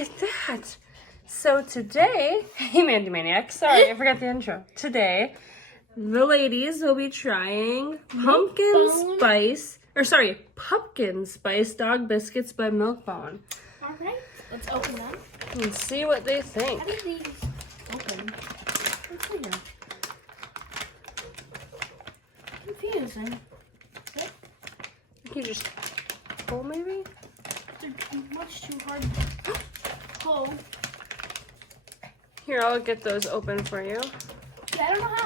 at that. So today, hey Mandi maniacs, sorry, I forgot the intro. Today, the ladies will be trying pumpkin spice dog biscuits by Milk-Bone. All right, let's open them. And see what they think. How do these open? Let's see here. Confusing. Okay. You just pull maybe? They're much too hard to pull. Here, I'll get those open for you. Yeah, I don't know how.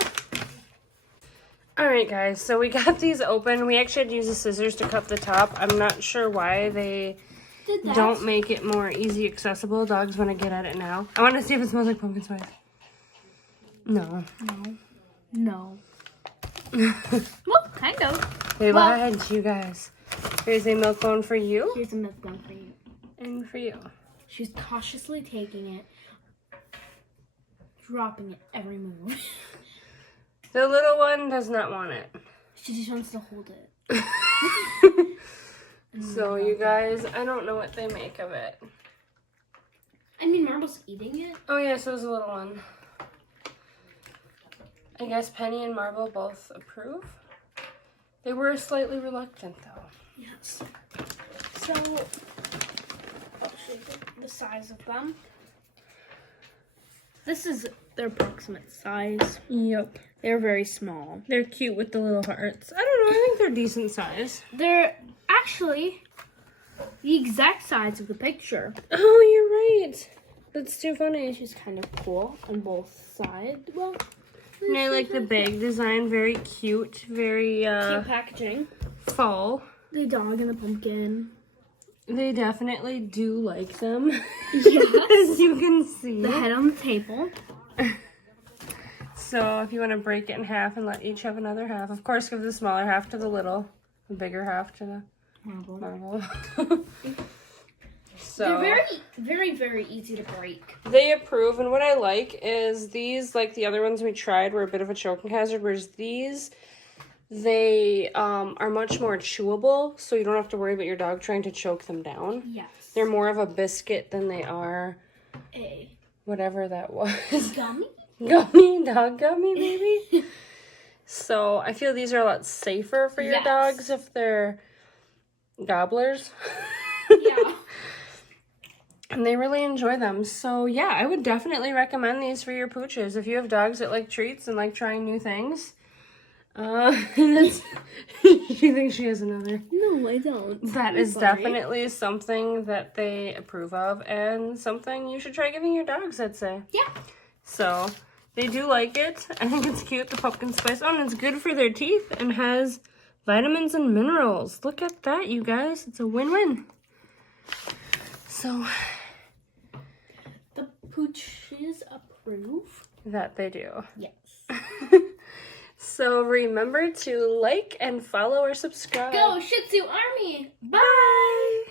Alright guys, so we got these open. We actually had to use the scissors to cut the top. I'm not sure why they don't make it more easy accessible. Dogs want to get at it now. I want to see if it smells like pumpkin spice. No. No. Well, kind of. We lied to you guys. Here's a Milk-Bone for you. Here's a Milk-Bone for you. And for you. She's cautiously taking it, dropping it every move. The little one does not want it. She just wants to hold it. So you guys, I don't know what they make of it. I mean, Marble's eating it. Oh yes, it was a little one. I guess Penny and Marble both approve. They were slightly reluctant though. Yes. So, I'll show you the size of them. This is their approximate size. Yep. They're very small. They're cute with the little hearts. I don't know, I think they're decent size. They're actually the exact size of the picture. Oh, you're right. That's too funny. Which is kind of cool on both sides. Well, And I like the bag design. Very cute. Very cute packaging. fall. The dog and the pumpkin. They definitely do like them. Yes. As you can see. The head on the table. So if you want to break it in half and let each have another half, of course give the smaller half to the little, the bigger half to the Marble. So they're very, very, very easy to break. they approve, and what I like is these, like the other ones we tried, were a bit of a choking hazard, whereas these, they are much more chewable, so you don't have to worry about your dog trying to choke them down. Yes. They're more of a biscuit than they are A whatever that was. gummy? Dog gummy, maybe? So I feel these are a lot safer for your dogs if they're gobblers. Yeah. And they really enjoy them. So yeah, I would definitely recommend these for your pooches. If you have dogs that like treats and like trying new things. She thinks she has another. No, I don't. That is definitely something that they approve of and something you should try giving your dogs, I'd say. Yeah. So they do like it. I think it's cute, the pumpkin spice. Oh, and it's good for their teeth and has vitamins and minerals. Look at that, you guys. It's a win-win. So the pooches approve. that they do. Yes. So remember to like and follow or subscribe. Go Shih Tzu Army. Bye. Bye.